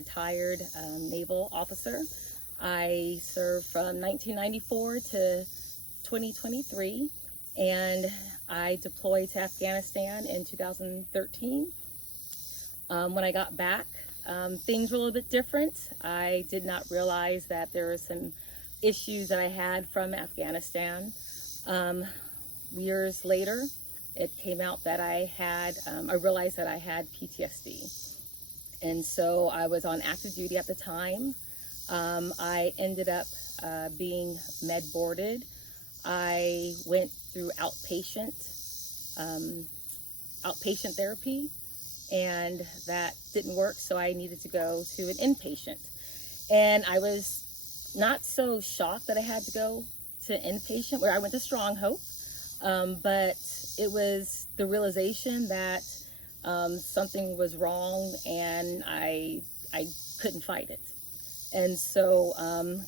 retired naval officer. I served from 1994 to 2023, and I deployed to Afghanistan in 2013. When I got back, things were a little bit different. I did not realize that there were some issues that I had from Afghanistan. Years later, it came out that I realized that I had PTSD. And so I was on active duty at the time. I ended up being med boarded. I went through outpatient therapy, and that didn't work, so I needed to go to an inpatient. And I was not so shocked that I had to go to inpatient, where I went to Strong Hope, but it was the realization that something was wrong, and I couldn't fight it. And so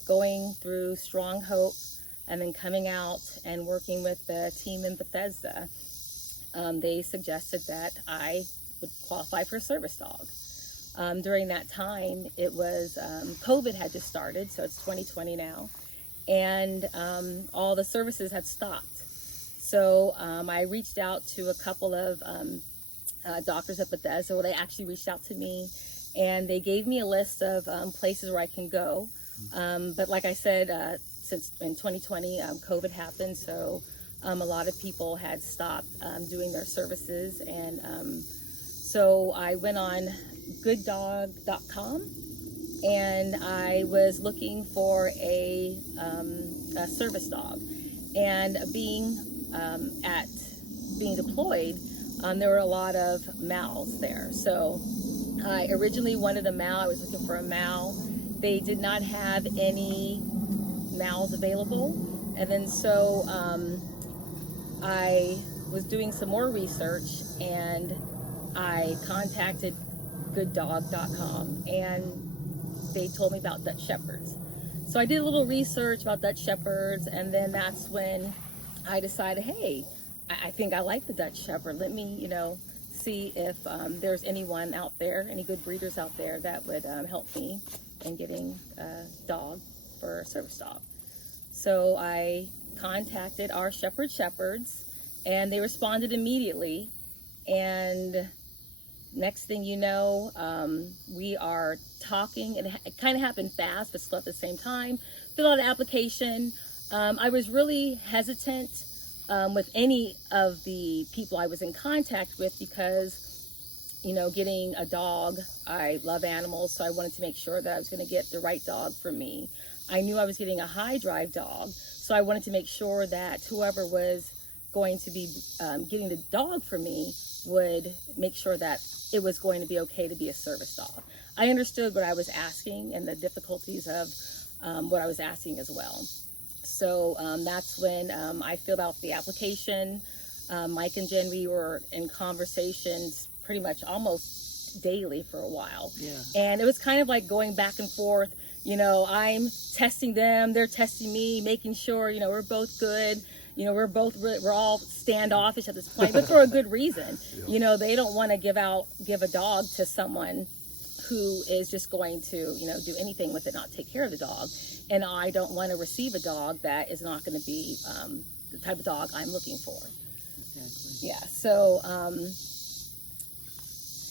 going through Strong Hope and then coming out and working with the team in Bethesda, they suggested that I would qualify for a service dog. During that time, it was COVID had just started, so it's 2020 now, and all the services had stopped. So I reached out to a couple of doctors at Bethesda. Well, they actually reached out to me, and they gave me a list of places where I can go. But like I said, since in 2020, COVID happened, so a lot of people had stopped doing their services, and so I went on gooddog.com, and I was looking for a service dog. And being deployed, there were a lot of mals there. So I originally wanted a mal. I was looking for a mal. They did not have any mals available. And then so I was doing some more research, and I contacted gooddog.com, and they told me about Dutch Shepherds. So I did a little research about Dutch Shepherds, and then that's when I decided, hey, I think I like the Dutch Shepherd. Let me, see if there's anyone out there, any good breeders out there that would help me in getting a dog for a service dog. So I contacted our Shepherds, and they responded immediately. And next thing you know, we are talking, and it kind of happened fast, but still at the same time. Filled out an application. I was really hesitant with any of the people I was in contact with because, getting a dog, I love animals, so I wanted to make sure that I was going to get the right dog for me. I knew I was getting a high drive dog, so I wanted to make sure that whoever was going to be getting the dog for me would make sure that it was going to be okay to be a service dog. I understood what I was asking and the difficulties of what I was asking as well. So that's when I filled out the application. Mike and Jen, we were in conversations pretty much almost daily for a while. Yeah. And it was kind of like going back and forth. I'm testing them, they're testing me, making sure, we're both good. We're all standoffish at this point, but for a good reason. Yeah. They don't want to give a dog to someone who is just going to, do anything with it, not take care of the dog. And I don't want to receive a dog that is not going to be the type of dog I'm looking for. Exactly. Yeah. So,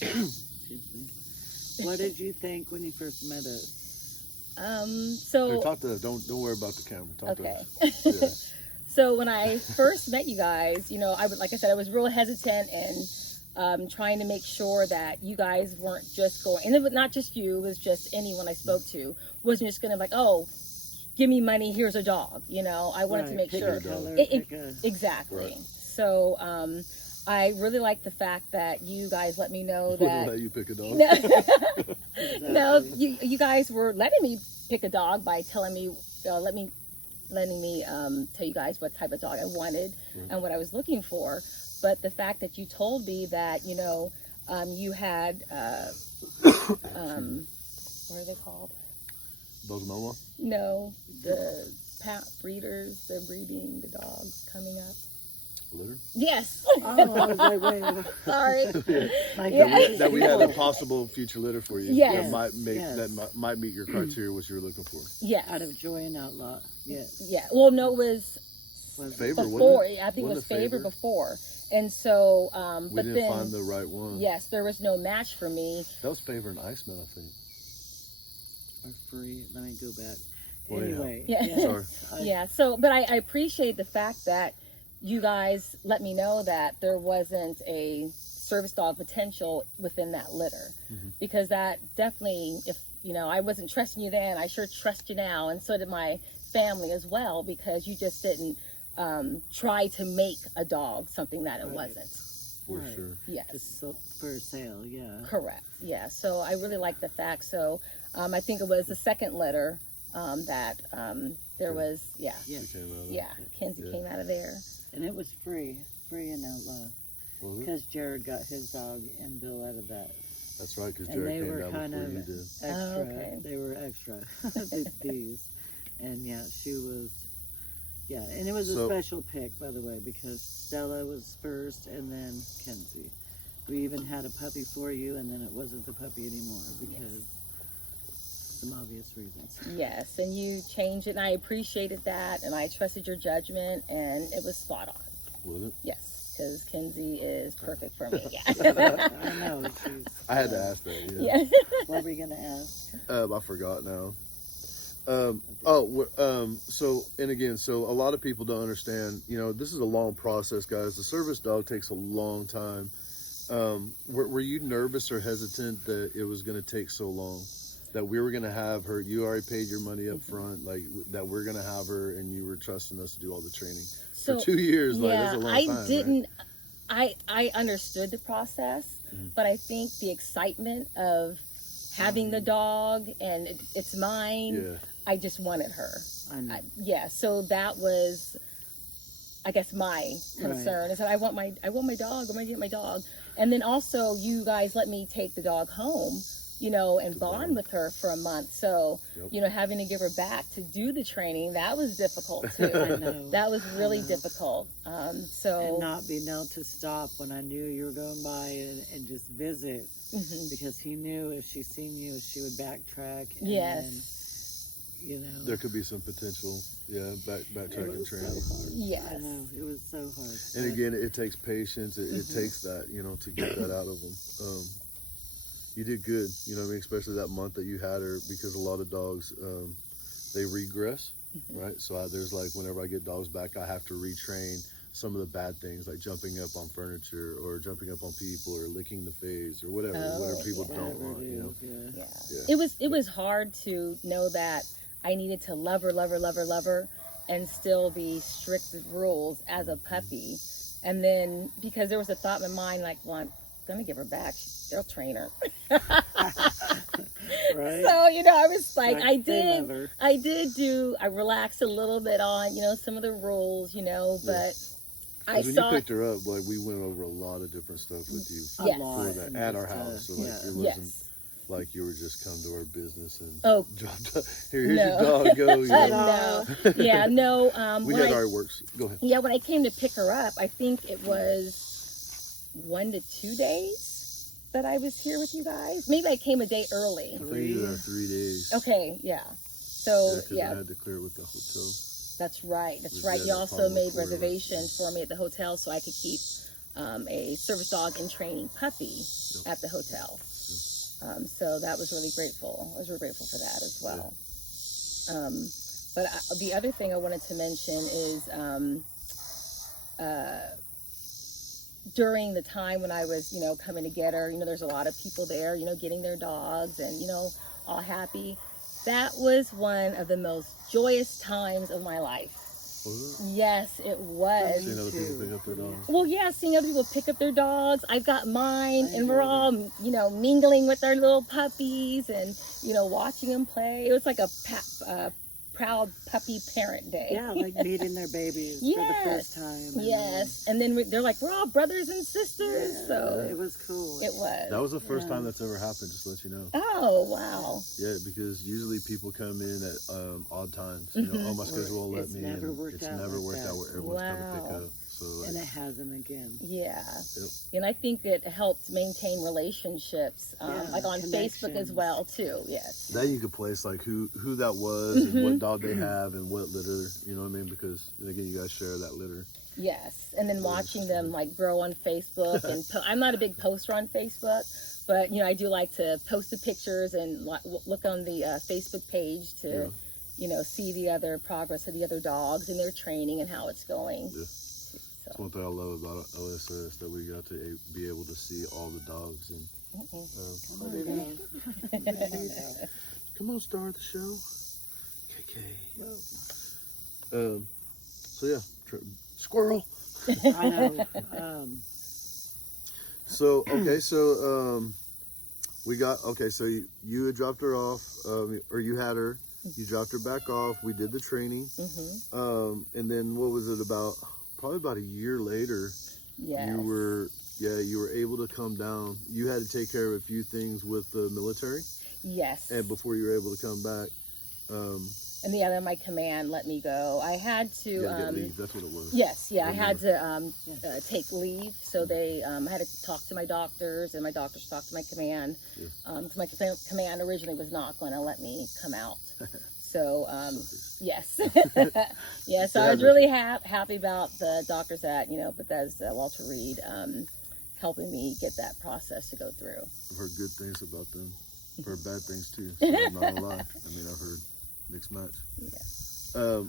Excuse me. What did you think when you first met us? So talk to us. Don't worry about the camera. Talk okay. to us. Yeah. So when I first met you guys, like I said, I was real hesitant and trying to make sure that you guys weren't just going, and it was not just you, it was just anyone I spoke to, wasn't just going to oh, give me money, here's a dog. I wanted to make sure. Exactly. Right. So I really like the fact that you guys let me know that. Let you pick a dog. No, you guys were letting me pick a dog by telling me, letting me tell you guys what type of dog I wanted and what I was looking for. But the fact that you told me that, you had, what are they called? Bosanova? No, the breeders, they're breeding the dogs coming up. Litter? Yes. Oh, I was like, wait. Sorry. My Yeah. goodness, That we had a people. possible future litter for you. Yes. That might make Yes. might meet your criteria what you were looking for. Yes. Out of joy and outlaw. Yes. Yeah. Well, no, it was Was Favor, before. wasn't it? I think it was Wasn't it favor Favor? before. And so, We but didn't then, find the right one. yes, there was no match for me. That was Favor and Iceman, I think. Or free. Let me go back. Well, yeah. Anyway. Yeah. Sorry. Yeah. So, but I appreciate the fact that you guys let me know that there wasn't a service dog potential within that litter, because that definitely, if you know, I wasn't trusting you then, I sure trust you now, and so did my family as well, because you just didn't try to make a dog something that it Right. wasn't. For Right. sure. Yes. Just for sale, yeah. Correct. Yeah. So I really like the fact. So I think it was the second litter that there was. Yeah. Yes. She came out of Yeah. Kenzie Yeah. came out of there. And it was free and outlaw. Was it? Because Jared got his dog and Bill out of that. That's right, because And Jared they came were down kind before of you did. extra. Oh, okay. They were extra. These. And yeah, she was, yeah. And it was a So- special pick, by the way, because Stella was first and then Kenzie. We even had a puppy for you, and then it wasn't the puppy anymore because some obvious reasons. Yes, and you changed it, and I appreciated that, and I trusted your judgment, and it was spot on. Was it? Yes, because Kenzie is perfect for me. I Yeah. know. She's, I had to ask that. Yeah. Yeah. What were we gonna ask? I forgot now. So and again, so a lot of people don't understand. You know, this is a long process, guys. The service dog takes a long time. Were you nervous or hesitant that it was going to take so long? That we were going to have her? You already paid your money up front, like that we're going to have her, and you were trusting us to do all the training So, for 2 years. Like that's a long I time. Right? didn't. I understood the process, Mhm. but I think the excitement of having the dog and it's mine. Yeah. I just wanted her. I know. Yeah, so that was, I guess, my concern. Is that I want my dog. I'm gonna get my dog. And then also, you guys let me take the dog home, you know, and To bond bond. with her for a month. So, Yep. you know, having to give her back to do the training, that was difficult too. I know. That was really I know. difficult. And So, not being able to stop when I knew you were going by and just visit, mhm. because he knew if she seen you, she would backtrack. And Yes. then, you know. There could be some potential, backtracking was training. so hard. Yes. I know, it was so hard. And But again, it takes patience. It takes that, you know, to get that out of them. You did good, you know what I mean? Especially that month that you had her, because a lot of dogs, they regress, right? So there's like, whenever I get dogs back, I have to retrain some of the bad things, like jumping up on furniture or jumping up on people or licking the face or whatever people yeah. don't want, you know? Yeah. Yeah. It was hard to know that I needed to love her, and still be strict with rules as a puppy. And then, because there was a thought in my mind, like, well, I'm gonna give her back. They'll train her. Right? So, you know, I was like, Like, they love her. I relaxed a little bit on, you know, some of the rules, you know, but I 'Cause when saw, you picked her up, like we went over a lot of different stuff with you A Yes. lot. for that And at our just, house. So like, yeah. it wasn't yes. like you were just come to our business and Oh. here's No. your dog, go. You know? No. Yeah, no. We when got I- our works. Go ahead. Yeah, when I came to pick her up, I think it was 1 to 2 days that I was here with you guys. Maybe I came a day early. I think you were there 3 days. Okay, yeah. So, because I yeah, had to clear it with the hotel. that's right. That's Was right. there You that also final made quarter? reservations for me at the hotel so I could keep a service dog and training puppy at the hotel. So that was really grateful. I was really grateful for that as well. But the other thing I wanted to mention is during the time when I was, you know, coming to get her, you know, there's a lot of people there, you know, getting their dogs and, you know, all happy. That was one of the most joyous times of my life. Was it? Yes, it was. Seeing other people pick up their dogs. Well, yeah, seeing other people pick up their dogs. I've got mine, I and we're enjoyed all, you know, mingling with our little puppies and, you know, watching them play. It was like a proud puppy parent day. Yeah, like meeting their babies for the Yes. first time. and Yes. And then they're like, we're all brothers and sisters. then- So it was cool. it was. That was the first Yeah. time that's ever happened, just to let you know. Oh, wow. Yeah, because usually people come in at odd times. You know, Mhm. oh, my schedule won't let It's me. never and worked it's out never like worked that. out where everyone's coming to pick Wow. up. So, And And it hasn't again. Yeah. Yep. And I think it helped maintain relationships, Yeah, like on Facebook as connections. well too. Yes. Now you could place like who that was and what dog they have and what litter, you know what I mean? Because then again, you guys share that litter. Yes, and then watching them like grow on Facebook, and I'm not a big poster on Facebook, but you know I do like to post the pictures and look on the Facebook page to, Yeah. you know, see the other progress of the other dogs and their training and how it's going. Yeah. That's one thing I love about OSS, that we got to be able to see all the dogs. And come on, star of the show, KK. So yeah, squirrel. I know. So okay, so we got so you had dropped her off, or you had her. You dropped her back off. We did the training, and then what was it about? Probably about a year later, Yes. you were able to come down. You had to take care of a few things with the military, Yes. and before you were able to come back, And the other, my command let me go. I had to. you had to get leave. That's what it was. Yes, yeah, I Remember. had to take leave. So they I had to talk to my doctors, and my doctors talked to my command. Yeah. 'Cause my command originally was not going to let me come out. So yes, yeah. So I was really happy about the doctors that Bethesda, Walter Reed, helping me get that process to go through. I've heard good things about them. I've heard bad things too. So I'm not gonna lie. I mean, I've heard mixed match. Yeah.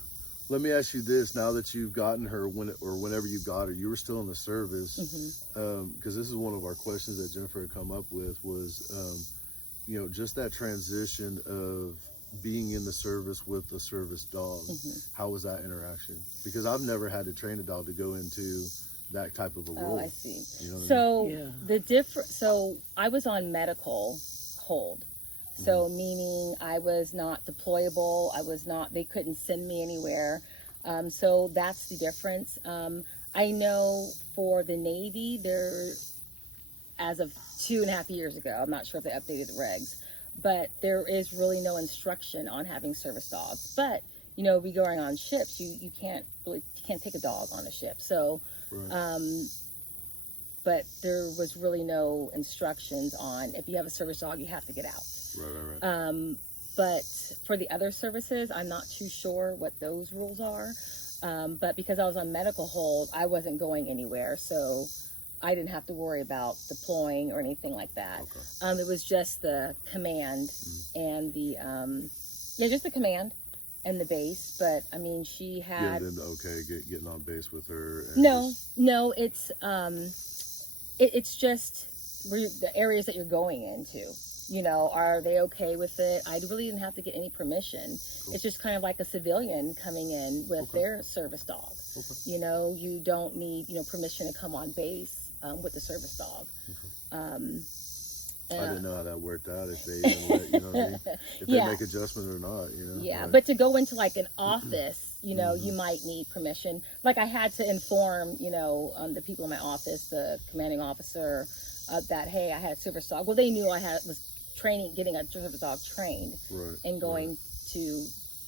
Let me ask you this: now that you've gotten her, whenever you got her, you were still in the service, because this is one of our questions that Jennifer had come up with was, just that transition of being in the service with the service dog. How was that interaction? Because I've never had to train a dog to go into that type of a role. Oh, I see. You know what I So Yeah. So I was on medical hold. So meaning I was not deployable. They couldn't send me anywhere. So that's the difference. I know for the Navy, as of 2.5 years ago, I'm not sure if they updated the regs, but there is really no instruction on having service dogs. But, we going on ships, you can't take a dog on a ship. So, Right. But there was really no instructions on if you have a service dog, you have to get out. Right. But for the other services, I'm not too sure what those rules are. But because I was on medical hold, I wasn't going anywhere. So I didn't have to worry about deploying or anything like that. Okay. It was just the command and the, just the command and the base. But I mean, she had. Getting them getting on base with her. And No, it's just the areas that you're going into. Are they okay with it? I really didn't have to get any permission. Cool. It's just kind of like a civilian coming in with their service dog. Okay. You don't need, permission to come on base with the service dog. I didn't know how that worked out, if they even let, you know what I mean? If they make adjustment or not, Yeah, Right. but to go into like an office, you might need permission. Like I had to inform, the people in my office, the commanding officer, that, hey, I had a service dog. Well, they knew I was getting a service dog trained, and going to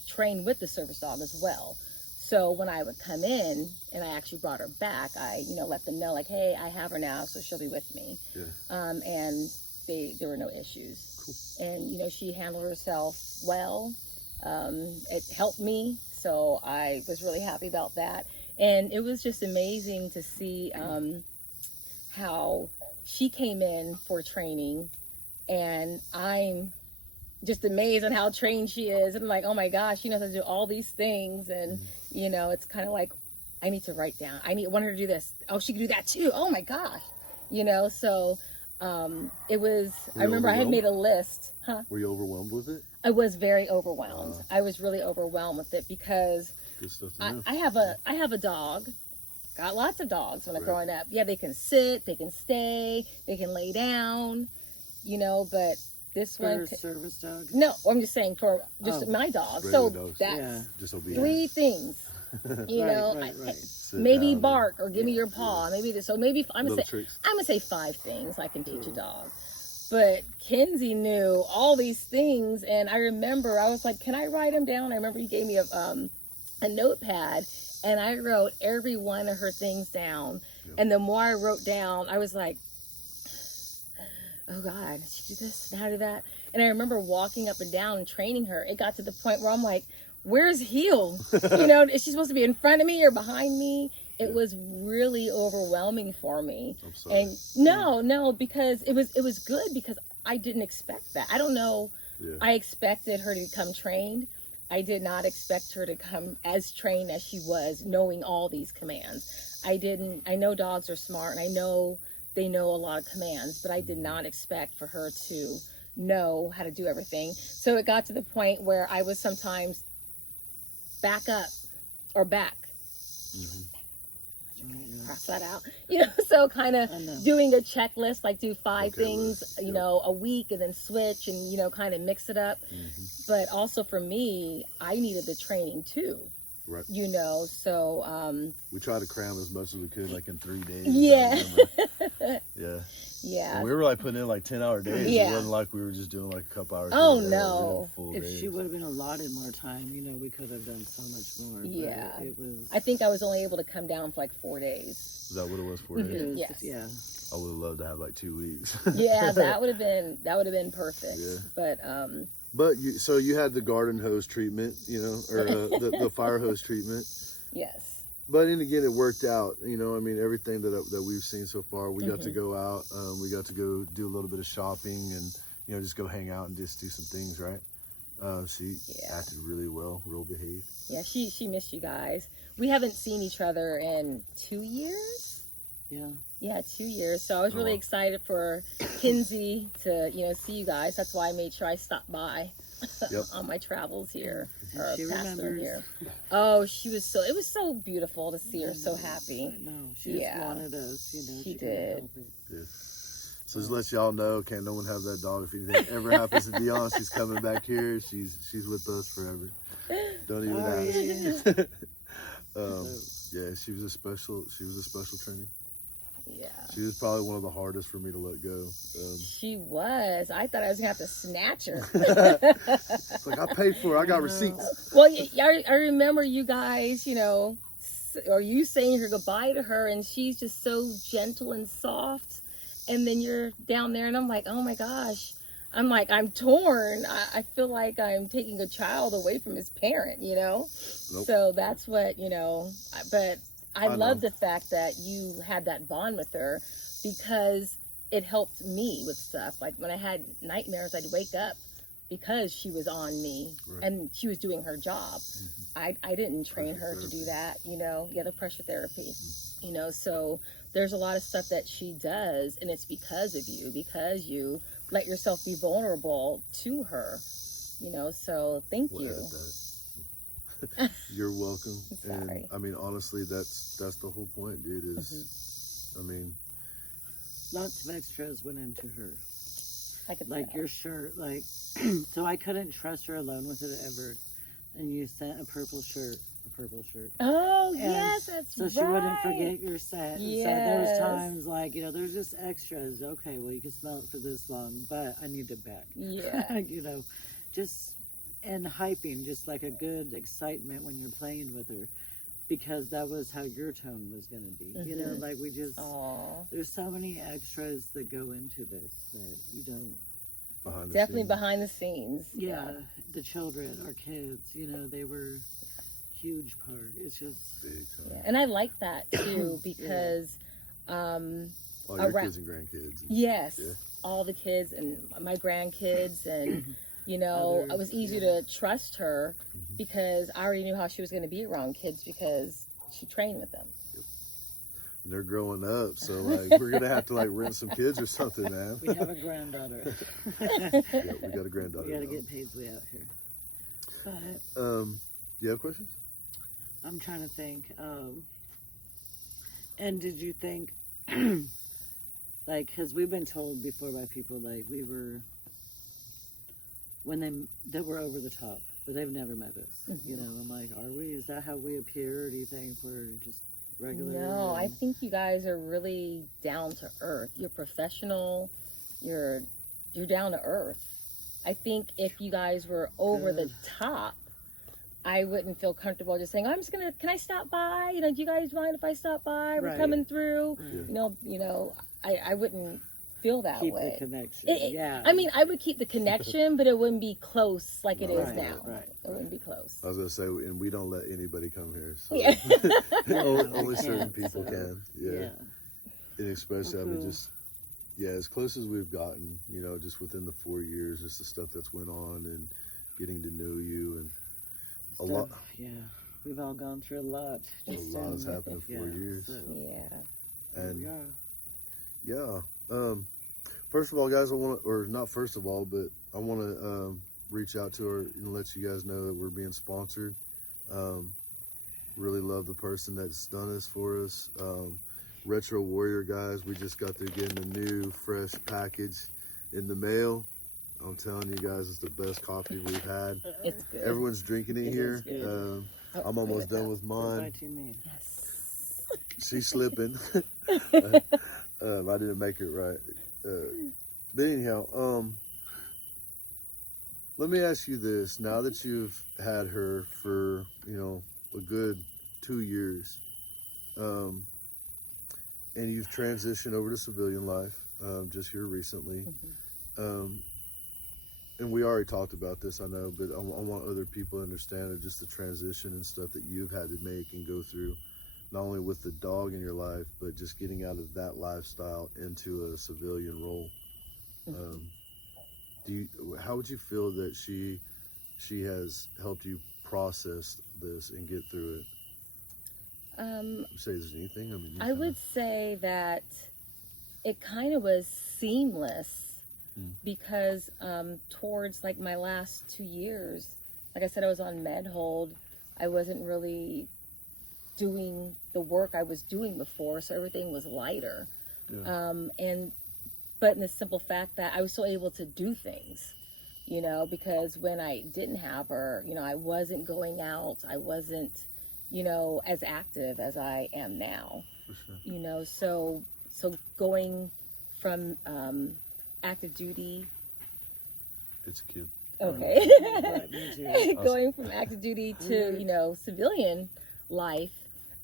train with the service dog as well. So when I would come in and I actually brought her back, I, let them know like, hey, I have her now, so she'll be with me. Yeah. And there were no issues. Cool. And, she handled herself well. It helped me. So I was really happy about that. And it was just amazing to see, how she came in for training, and I'm just amazed on how trained she is. And I'm like, oh my gosh, she knows how to do all these things. And, it's kind of like, I need to write down. I want her to do this. Oh, she can do that too. Oh my gosh. So it was, I remember I had made a list. Were you overwhelmed with it? I was very overwhelmed. I was really overwhelmed with it because Good stuff to know. I have a dog. Got lots of dogs when I'm growing up. Yeah, they can sit, they can stay, they can lay down, but this For one. service dog? No, I'm just saying for just my dog. So dogs. that's Just obedient. 3 things. Right. Sit Maybe down bark or give me your paw. Maybe this. So maybe I'm gonna tricks. say 5 things I can teach a dog. But Kinsey knew all these things, and I remember I was like, "Can I write them down?" I remember he gave me a notepad, And I wrote every one of her things down. Yep. And the more I wrote down, I was like, oh God, did she do this? How did that? And I remember walking up and down and training her. It got to the point where I'm like, where's Heel? You know, is she supposed to be in front of me or behind me? It was really overwhelming for me. I'm sorry. And no, because it was good because I didn't expect that. I don't know. Yeah. I expected her to become trained. I did not expect her to come as trained as she was, knowing all these commands. I know dogs are smart, and I know they know a lot of commands, but I did not expect for her to know how to do everything. So it got to the point where I was sometimes back up or back. Cross that out, you know, so kind of doing a checklist, like do 5 things, you know, a week, and then switch and, you know, kind of mix it up. But also for me, I needed the training too. Right. You know, so we tried to cram as much as we could, like in 3 days. Yeah. Yeah. Yeah. And we were like putting in like 10-hour days. Yeah. It wasn't like we were just doing like a couple hours. Oh, here. no. Full If days. she would have been allotted more time, you know, we could have done so much more. Yeah. But it was. I think I was only able to come down for like 4 days. Is that what it was? 4 Mhm. days? It was, Yes. Yeah. I would have loved to have like 2 weeks. Yeah, that would have been perfect. Yeah. But so you had the garden hose treatment, you know, or the fire hose treatment. yes. But then again, it worked out. You know, I mean, everything that we've seen so far, we got to go out. We got to go do a little bit of shopping and, you know, just go hang out and just do some things, right? She acted really well, real behaved. Yeah, she missed you guys. We haven't seen each other in 2 years. Yeah. Yeah, 2 years. So I was really excited for Kinsey to, you know, see you guys. That's why I made sure I stopped by on my travels here. Or She past them remembers. here. Oh, it was so beautiful to see her so happy. I know. She just wanted us, you know. She couldn't did. help it. Yeah. So just let y'all know, can't no one have that dog. If anything ever happens to Dion, she's coming back here. She's with us forever. Don't even ask. Yeah, she was a special training. Yeah. She was probably one of the hardest for me to let go. She was. I thought I was going to have to snatch her. It's like, I paid for her. I got receipts. Well, I remember you guys, you know, or you saying her goodbye to her, and she's just so gentle and soft. And then you're down there, and I'm like, oh my gosh. I'm torn. I feel like I'm taking a child away from his parent, you know? Nope. So that's what, you know, but I love the fact that you had that bond with her, because it helped me with stuff. Like when I had nightmares, I'd wake up because she was on me and she was doing her job. I didn't train her to do that, you know, the pressure therapy, you know, so there's a lot of stuff that she does, and it's because of you, because you let yourself be vulnerable to her, you know, so thank you. You're welcome. Sorry. And I mean, honestly, that's the whole point, dude, is, I mean, lots of extras went into her. I could Like tell. your shirt, like, so I couldn't trust her alone with it ever. And you sent a purple shirt. Oh, And yes, that's so right. she wouldn't forget your set. And Yes. so there's times like, you know, there's just extras. Okay, well, you can smell it for this long, but I need it back. Yeah. You know, just, and hyping, just like a good excitement when you're playing with her, because that was how your tone was going to be. You know, like we just, there's so many extras that go into this that you don't. Definitely behind the scenes. Yeah, the children, our kids, you know, they were huge part. It's just big time. Yeah. And I like that too, because all your kids and grandkids. Yes, all the kids and my grandkids, and you know, it was easy to trust her because I already knew how she was going to be around kids because she trained with them. And they're growing up, so like we're gonna have to like rent some kids or something, man. we have a granddaughter. Yeah, we got a granddaughter. We got to now. get Paisley out here. But Do you have questions? I'm trying to think. And did you think, like, because we've been told before by people, like, we were, that we're over the top, but they've never met us. You know, I'm like, are we? Is that how we appear? Or do you think we're just regular? No, I think you guys are really down to earth. You're professional. You're down to earth. I think if you guys were over the top, I wouldn't feel comfortable just saying, can I stop by? Do you guys mind if I stop by? We're coming through. I wouldn't feel that keep way. Keep the connection. Yeah. I mean, I would keep the connection, but it wouldn't be close like it is now. It wouldn't be close. I was going to say, and we don't let anybody come here. So. Yeah. Only certain people can. Yeah. And especially, I mean, as close as we've gotten, just within the 4 years, just the stuff that's went on and getting to know you and a lot. Yeah. We've all gone through a lot. A lot has happened in 4 years. So, and first of all, guys, I want to reach out to her and let you guys know that we're being sponsored. Really love the person that's done this for us. Retro Warrior, guys, we just got through getting a new fresh package in the mail. I'm telling you guys, it's the best coffee we've had. It's good. Everyone's drinking it here. I'm almost done with mine. Yes. She's slipping. I didn't make it right. But anyhow, let me ask you this. Now that you've had her for, a good 2 years, and you've transitioned over to civilian life just here recently, and we already talked about this, I know, but I want other people to understand just the transition and stuff that you've had to make and go through, not only with the dog in your life, but just getting out of that lifestyle into a civilian role. How would you feel that she has helped you process this and get through it? Say there's anything? I would say that it kind of was seamless because towards like my last 2 years, like I said, I was on med hold. I wasn't really doing the work I was doing before, so everything was lighter. But in the simple fact that I was still able to do things, because when I didn't have her, I wasn't going out. I wasn't, as active as I am now. For sure. So going from active duty. It's cute. Okay. Going from active duty to, civilian life.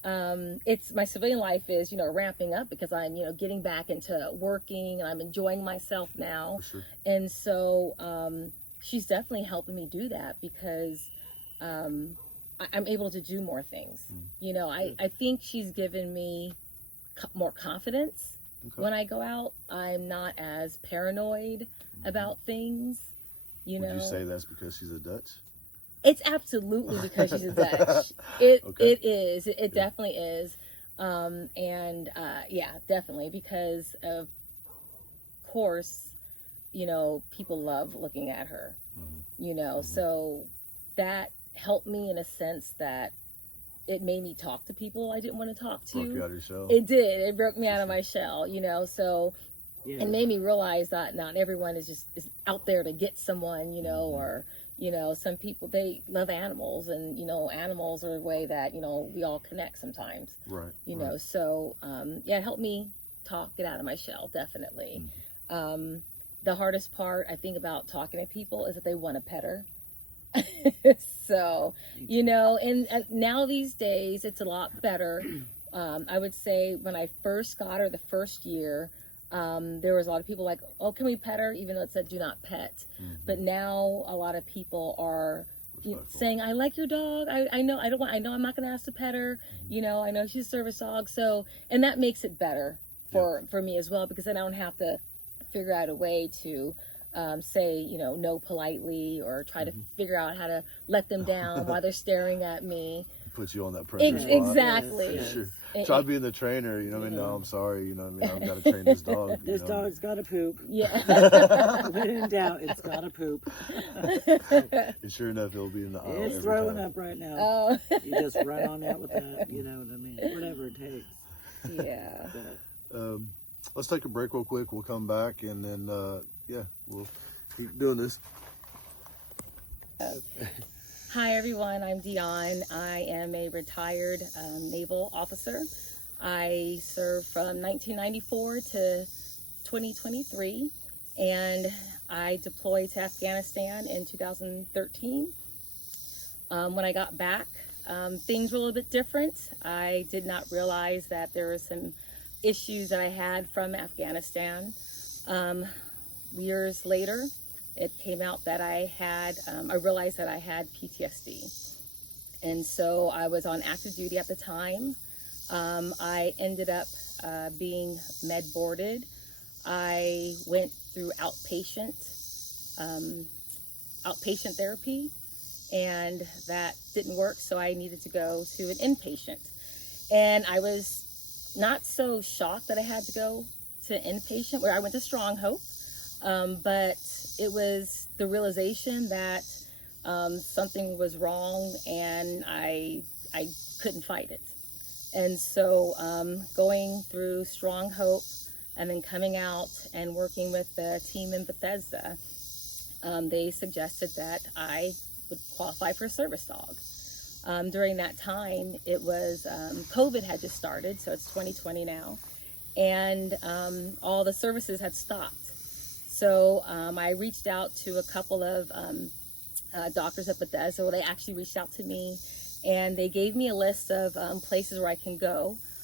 It's my civilian life is, ramping up because I'm, getting back into working and I'm enjoying myself now. For sure. And so, she's definitely helping me do that because, I'm able to do more things. I think she's given me more confidence when I go out. I'm not as paranoid about things, Would you say that's because she's a Dutch? It's absolutely because she's a Dutch. It is. It definitely is. Definitely because of course, people love looking at her, so that helped me in a sense that it made me talk to people I didn't want to talk to. Broke you out of your shell. It did. It broke me out of my shell, so it made me realize that not everyone is out there to get someone, or some people, they love animals and, animals are a way that, we all connect sometimes. Right. So, it helped me get out of my shell, definitely. The hardest part, I think, about talking to people is that they want to pet her. So, and now these days it's a lot better. I would say when I first got her the first year, there was a lot of people like, oh, can we pet her? Even though it said do not pet. But now a lot of people are saying, I like your dog. I know I'm not going to ask to pet her. I know she's a service dog. So, and that makes it better for me as well, because then I don't have to figure out a way to say, no politely or try to figure out how to let them down while they're staring at me. Put you on that pressure spot. Exactly. For sure. Try being the trainer, no, I'm sorry, I've got to train this dog. This dog's got to poop. Yeah. When in doubt, it's got to poop. And sure enough, it'll be in the aisle. It's throwing up right now. Oh. You just run on out with that, you know what I mean? Whatever it takes. Yeah. Let's take a break real quick. We'll come back and then, we'll keep doing this. Hi everyone, I'm Dion. I am a retired naval officer. I served from 1994 to 2023, and I deployed to Afghanistan in 2013. When I got back, things were a little bit different. I did not realize that there were some issues that I had from Afghanistan. Years later, it came out that I realized that I had PTSD. And so I was on active duty at the time. I ended up being med boarded. I went through outpatient therapy, and that didn't work, so I needed to go to an inpatient. And I was not so shocked that I had to go to inpatient, where I went to Strong Hope, but it was the realization that something was wrong, and I couldn't fight it. And so going through Strong Hope and then coming out and working with the team in Bethesda, they suggested that I would qualify for a service dog. During that time, it was COVID had just started, so it's 2020 now, and all the services had stopped. So I reached out to a couple of doctors at Bethesda. Well, they actually reached out to me, and they gave me a list of places where I can go.